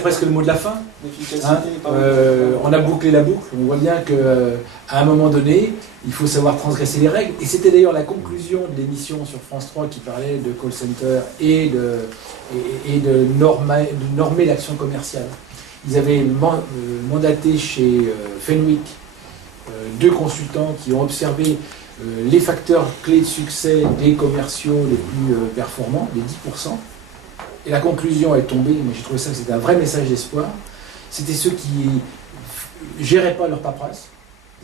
presque le mot de la fin. L'efficacité, On a bouclé la boucle. On voit bien qu'à un moment donné, il faut savoir transgresser les règles. Et c'était d'ailleurs la conclusion de l'émission sur France 3 qui parlait de call center et de normer l'action commerciale. Ils avaient mandaté chez Fenwick 2 consultants qui ont observé les facteurs clés de succès des commerciaux les plus performants, les 10%. Et la conclusion est tombée, mais j'ai trouvé ça que c'était un vrai message d'espoir. C'était ceux qui géraient pas leur paperasse,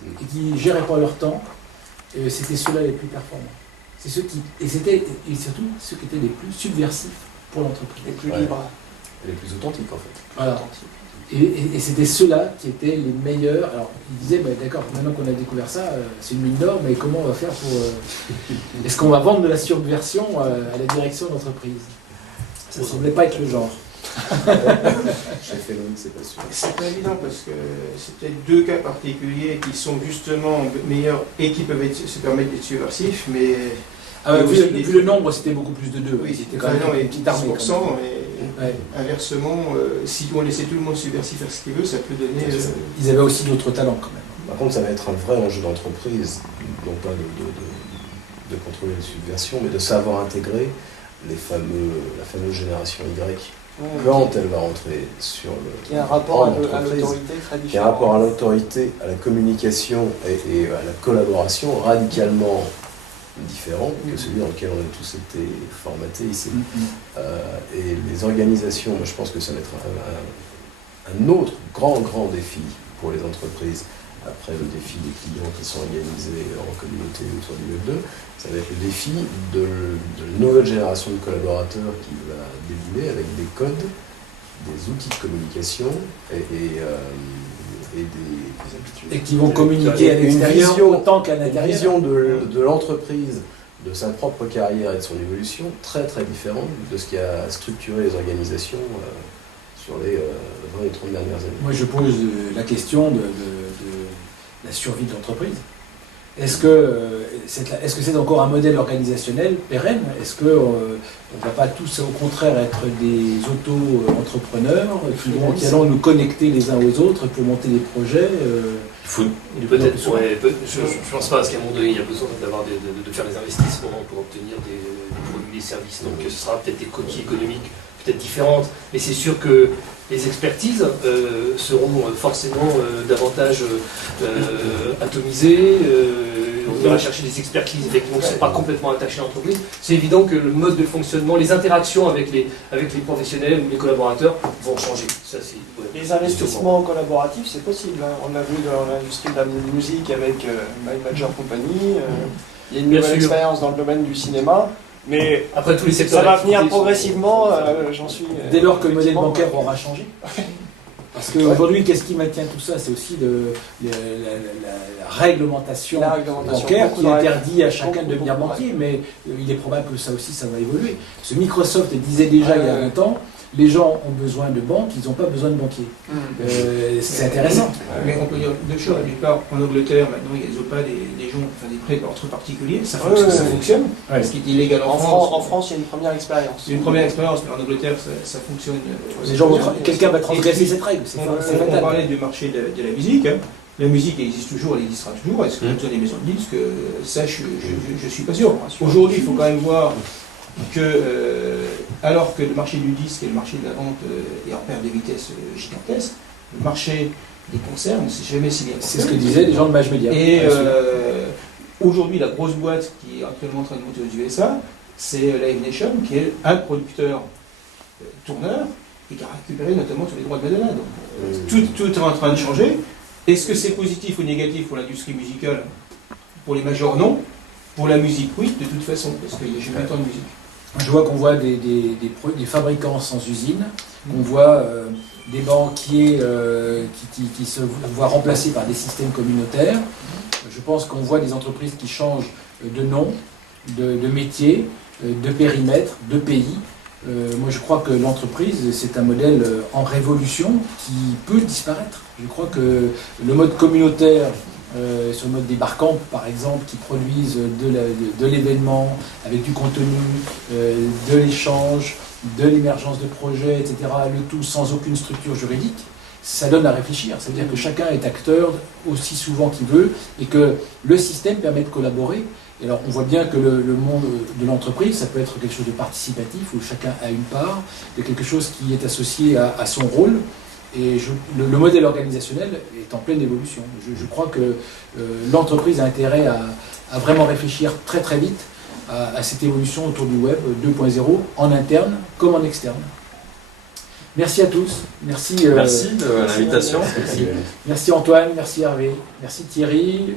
et qui ne géraient pas leur temps, c'était ceux-là les plus performants. C'est ceux qui, et surtout ceux qui étaient les plus subversifs pour l'entreprise. Les plus libres. Et les plus authentiques en fait. Voilà. Et c'était ceux-là qui étaient les meilleurs. Alors, ils disaient, bah, d'accord, maintenant qu'on a découvert ça, c'est une mine d'or, mais comment on va faire pour... Est-ce qu'on va vendre de la subversion à la direction de l'entreprise? Ça ne semblait pas être le genre. Chez Fenwick, c'est pas sûr. C'est pas évident parce que c'est peut-être 2 cas particuliers qui sont justement meilleurs et qui peuvent se permettre d'être subversifs, mais... Vu le nombre, c'était beaucoup plus de 2. Oui, c'était quand même une petite armée. Mais inversement, si on laissait tout le monde subversif faire ce qu'il veut, ça peut donner... Ils avaient aussi d'autres talents quand même. Par contre, ça va être un vrai enjeu d'entreprise, non pas de contrôler les subversions, mais de savoir intégrer la fameuse génération Y, quand elle va rentrer sur le... Qui a un rapport à l'autorité très différent. Qui a un rapport à l'autorité, à la communication et à la collaboration radicalement différent que celui dans lequel on a tous été formatés ici. Et les organisations, moi je pense que ça va être un autre grand défi pour les entreprises, après le défi des clients qui sont organisés en communauté autour du Web 2, ça va être le défi de la nouvelle génération de collaborateurs qui va débouler avec des codes, des outils de communication et qui vont communiquer à l'extérieur autant qu'à l'intérieur. Une vision de l'entreprise, de sa propre carrière et de son évolution très différente de ce qui a structuré les organisations sur les 20 et 30 dernières années. Moi je pose la question de la survie de l'entreprise. Est-ce que c'est encore un modèle organisationnel pérenne? Est-ce qu'on ne va pas tous au contraire être des auto-entrepreneurs qui allons nous connecter les uns aux autres pour monter des projets Peut-être, je ne pense pas, parce qu'à un moment donné, il y a besoin de faire des investissements pour obtenir des produits, des services. Donc ce sera peut-être des coquilles économiques peut-être différentes, mais c'est sûr que les expertises seront forcément davantage atomisées. On ira chercher des expertises effectivement qui ne sont pas complètement attachées à l'entreprise. C'est évident que le mode de fonctionnement, les interactions avec les professionnels ou les collaborateurs vont changer. Ça, les investissements collaboratifs, c'est possible. On l'a vu dans l'industrie de la musique avec My Major Company. Il y a une nouvelle expérience dans le domaine du cinéma. Mais après tous les secteurs, ça va venir progressivement, j'en suis... Dès lors que le modèle bancaire aura changé. Parce qu'aujourd'hui, qu'est-ce qui maintient tout ça? C'est aussi la réglementation bancaire qui interdit à chacun de devenir banquier, mais il est probable que ça aussi, ça va évoluer. Parce que Microsoft disait déjà il y a longtemps, les gens ont besoin de banques, ils n'ont pas besoin de banquiers. C'est intéressant. Mais on peut dire 2 choses. D'une part, en Angleterre, maintenant, ils n'ont pas des gens, enfin des prêts entre particuliers. Ça fonctionne. Ce qui est illégal en France. En France, il y a une première expérience. C'est une première expérience, mais en Angleterre, ça fonctionne. Quelqu'un va transgresser cette règle. On parlait du marché de la musique. Hein. La musique existe toujours, elle existera toujours. Est-ce qu'on a besoin des maisons de disques? Ça, je ne suis pas sûr. Aujourd'hui, il faut quand même voir que, alors que le marché du disque et le marché de la vente est en perte de vitesse gigantesque, le marché des concerts ne s'est jamais si bien porté. C'est ce que disaient les gens de Mage Media. Et aujourd'hui, la grosse boîte qui est actuellement en train de monter aux USA, c'est Live Nation, qui est un producteur tourneur et qui a récupéré notamment tous les droits de Madonna. Donc tout est en train de changer. Est-ce que c'est positif ou négatif pour l'industrie musicale? Pour les majors, non. Pour la musique, oui, de toute façon, parce qu'il n'y a jamais tant de musique. Je vois qu'on voit des fabricants sans usine, qu'on voit des banquiers qui se voient remplacés par des systèmes communautaires. Je pense qu'on voit des entreprises qui changent de nom, de métier, de périmètre, de pays. Moi je crois que l'entreprise, c'est un modèle en révolution qui peut disparaître. Je crois que le mode communautaire, sur le mode des barcamps par exemple, qui produisent de l'événement avec du contenu, de l'échange, de l'émergence de projets, etc., le tout sans aucune structure juridique, ça donne à réfléchir. C'est-à-dire que chacun est acteur aussi souvent qu'il veut et que le système permet de collaborer. Et alors on voit bien que le monde de l'entreprise, ça peut être quelque chose de participatif où chacun a une part, de quelque chose qui est associé à son rôle. Et le modèle organisationnel est en pleine évolution. Je crois que l'entreprise a intérêt à vraiment réfléchir très très vite à cette évolution autour du web 2.0 en interne comme en externe. Merci à tous. Merci de l'invitation. Merci Antoine, merci Hervé, merci Thierry,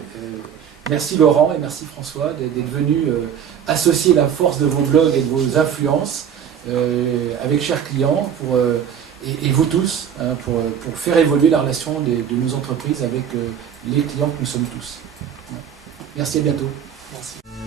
merci Laurent et merci François d'être venus associer la force de vos blogs et de vos influences avec chers clients et vous tous pour faire évoluer la relation de nos entreprises avec les clients que nous sommes tous. Merci, à bientôt. Merci.